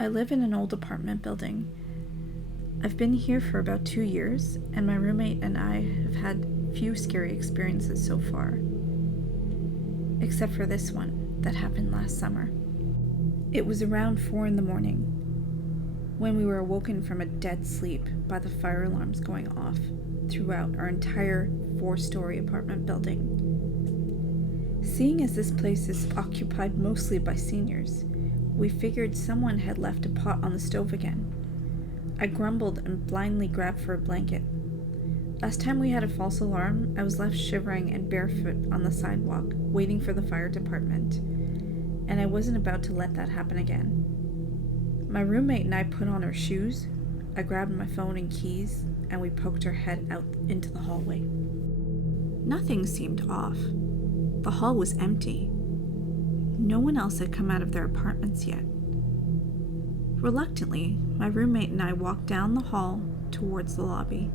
I live in an old apartment building. I've been here for about 2 years, and my roommate and I have had few scary experiences so far. Except for this one that happened last summer. It was around 4 a.m. when we were awoken from a dead sleep by the fire alarms going off throughout our entire 4-story apartment building. Seeing as this place is occupied mostly by seniors, we figured someone had left a pot on the stove again. I grumbled and blindly grabbed for a blanket. Last time we had a false alarm, I was left shivering and barefoot on the sidewalk, waiting for the fire department, and I wasn't about to let that happen again. My roommate and I put on our shoes, I grabbed my phone and keys, and we poked our head out into the hallway. Nothing seemed off. The hall was empty. No one else had come out of their apartments yet. Reluctantly, my roommate and I walked down the hall towards the lobby.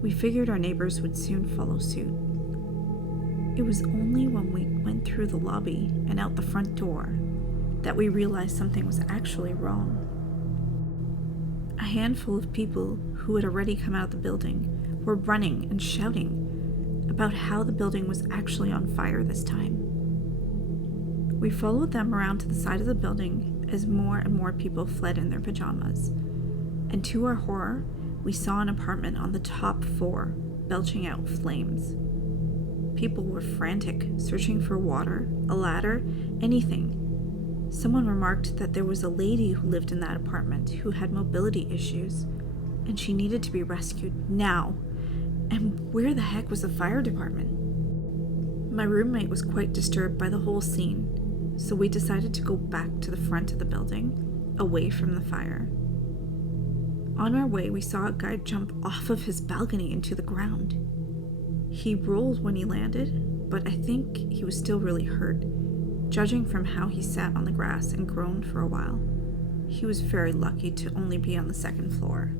We figured our neighbors would soon follow suit. It was only when we went through the lobby and out the front door that we realized something was actually wrong. A handful of people who had already come out of the building were running and shouting about how the building was actually on fire this time. We followed them around to the side of the building as more and more people fled in their pajamas, and to our horror, we saw an apartment on the top floor belching out flames. People were frantic, searching for water, a ladder, anything. Someone remarked that there was a lady who lived in that apartment who had mobility issues, and she needed to be rescued now. And where the heck was the fire department? My roommate was quite disturbed by the whole scene, so we decided to go back to the front of the building, away from the fire. On our way, we saw a guy jump off of his balcony into the ground. He rolled when he landed, but I think he was still really hurt, judging from how he sat on the grass and groaned for a while. He was very lucky to only be on the second floor.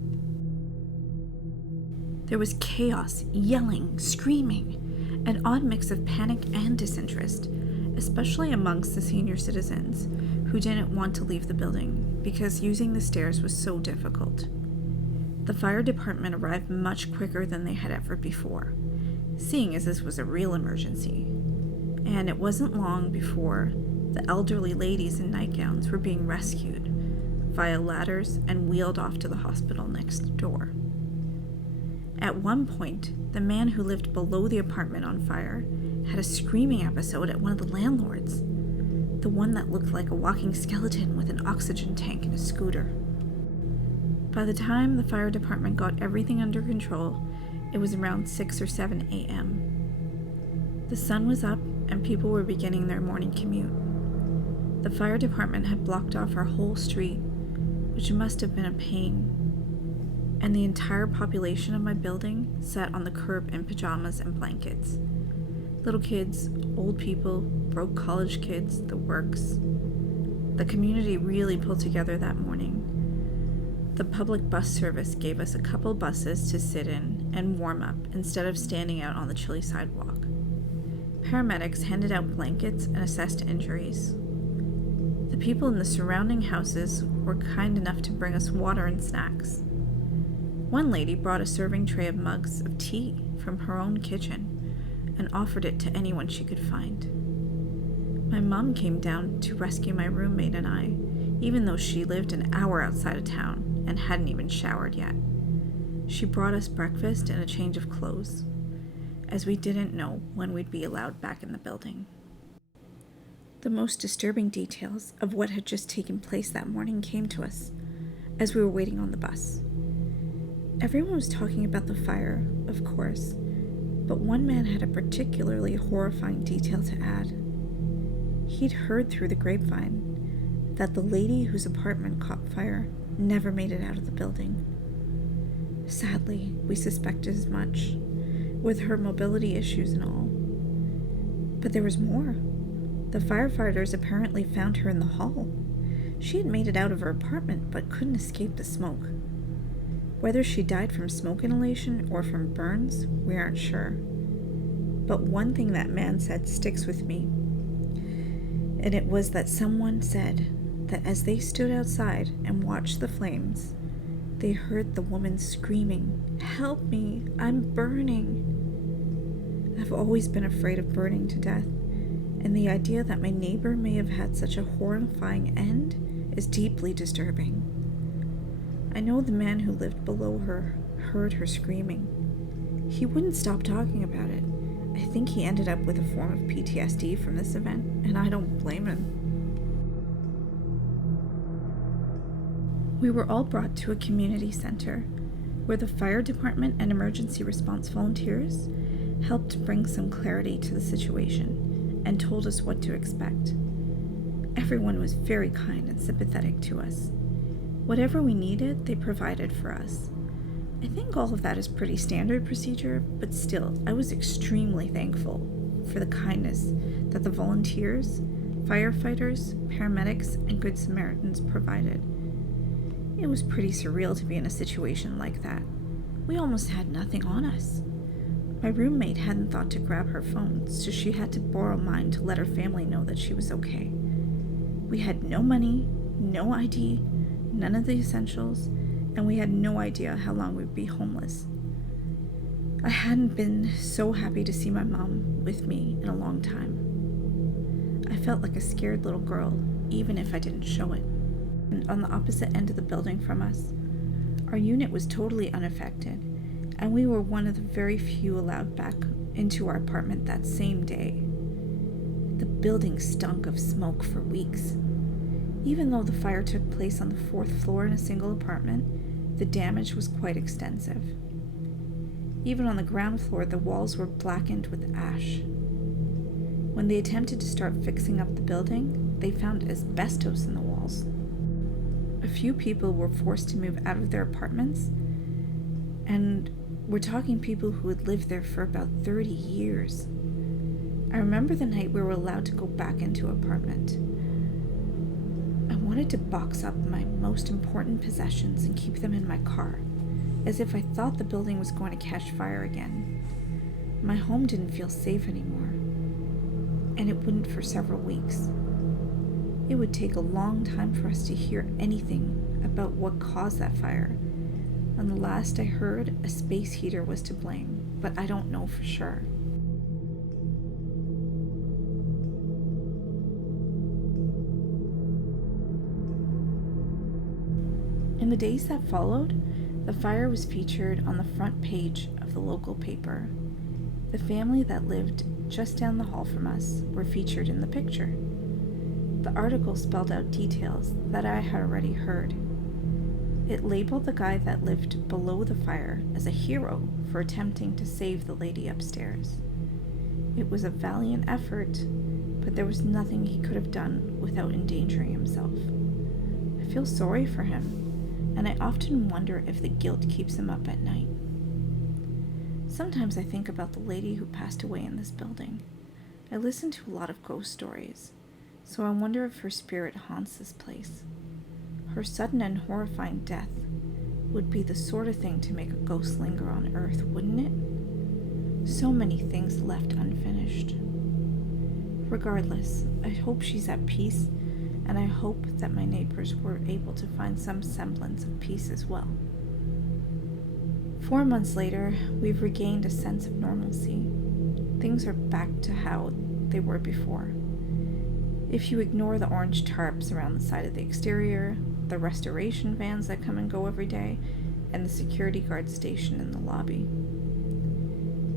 There was chaos, yelling, screaming, an odd mix of panic and disinterest, especially amongst the senior citizens who didn't want to leave the building because using the stairs was so difficult. The fire department arrived much quicker than they had ever before, seeing as this was a real emergency, and it wasn't long before the elderly ladies in nightgowns were being rescued via ladders and wheeled off to the hospital next door. At one point, the man who lived below the apartment on fire had a screaming episode at one of the landlords, the one that looked like a walking skeleton with an oxygen tank and a scooter. By the time the fire department got everything under control, it was around 6 or 7 a.m. The sun was up and people were beginning their morning commute. The fire department had blocked off our whole street, which must have been a pain, and the entire population of my building sat on the curb in pajamas and blankets. Little kids, old people, broke college kids, the works. The community really pulled together that morning. The public bus service gave us a couple buses to sit in and warm up instead of standing out on the chilly sidewalk. Paramedics handed out blankets and assessed injuries. The people in the surrounding houses were kind enough to bring us water and snacks. One lady brought a serving tray of mugs of tea from her own kitchen and offered it to anyone she could find. My mom came down to rescue my roommate and I, even though she lived an hour outside of town and hadn't even showered yet. She brought us breakfast and a change of clothes, as we didn't know when we'd be allowed back in the building. The most disturbing details of what had just taken place that morning came to us as we were waiting on the bus. Everyone was talking about the fire, of course, but one man had a particularly horrifying detail to add. He'd heard through the grapevine that the lady whose apartment caught fire never made it out of the building. Sadly, we suspected as much, with her mobility issues and all. But there was more. The firefighters apparently found her in the hall. She had made it out of her apartment, but couldn't escape the smoke. Whether she died from smoke inhalation or from burns, we aren't sure. But one thing that man said sticks with me, and it was that someone said that as they stood outside and watched the flames, they heard the woman screaming, "Help me, I'm burning." I've always been afraid of burning to death, and the idea that my neighbor may have had such a horrifying end is deeply disturbing. I know the man who lived below her heard her screaming. He wouldn't stop talking about it. I think he ended up with a form of PTSD from this event, and I don't blame him. We were all brought to a community center where the fire department and emergency response volunteers helped bring some clarity to the situation and told us what to expect. Everyone was very kind and sympathetic to us. Whatever we needed, they provided for us. I think all of that is pretty standard procedure, but still, I was extremely thankful for the kindness that the volunteers, firefighters, paramedics, and Good Samaritans provided. It was pretty surreal to be in a situation like that. We almost had nothing on us. My roommate hadn't thought to grab her phone, so she had to borrow mine to let her family know that she was okay. We had no money, no ID, none of the essentials, and we had no idea how long we'd be homeless. I hadn't been so happy to see my mom with me in a long time. I felt like a scared little girl, even if I didn't show it. And on the opposite end of the building from us, our unit was totally unaffected, and we were one of the very few allowed back into our apartment that same day. The building stunk of smoke for weeks. Even though the fire took place on the 4th floor in a single apartment, the damage was quite extensive. Even on the ground floor, the walls were blackened with ash. When they attempted to start fixing up the building, they found asbestos in the walls. A few people were forced to move out of their apartments, and we're talking people who had lived there for about 30 years. I remember the night we were allowed to go back into an apartment. I wanted to box up my most important possessions and keep them in my car, as if I thought the building was going to catch fire again. My home didn't feel safe anymore, and it wouldn't for several weeks. It would take a long time for us to hear anything about what caused that fire. And the last I heard, a space heater was to blame, but I don't know for sure. In the days that followed, the fire was featured on the front page of the local paper. The family that lived just down the hall from us were featured in the picture. The article spelled out details that I had already heard. It labeled the guy that lived below the fire as a hero for attempting to save the lady upstairs. It was a valiant effort, but there was nothing he could have done without endangering himself. I feel sorry for him, and I often wonder if the guilt keeps him up at night. Sometimes I think about the lady who passed away in this building. I listen to a lot of ghost stories, so I wonder if her spirit haunts this place. Her sudden and horrifying death would be the sort of thing to make a ghost linger on Earth, wouldn't it? So many things left unfinished. Regardless, I hope she's at peace, and I hope that my neighbors were able to find some semblance of peace as well. 4 months later, we've regained a sense of normalcy. Things are back to how they were before. If you ignore the orange tarps around the side of the exterior, the restoration vans that come and go every day, and the security guard station in the lobby.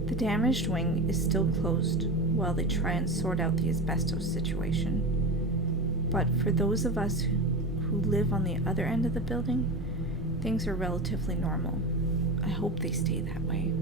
The damaged wing is still closed while they try and sort out the asbestos situation. But for those of us who live on the other end of the building, things are relatively normal. I hope they stay that way.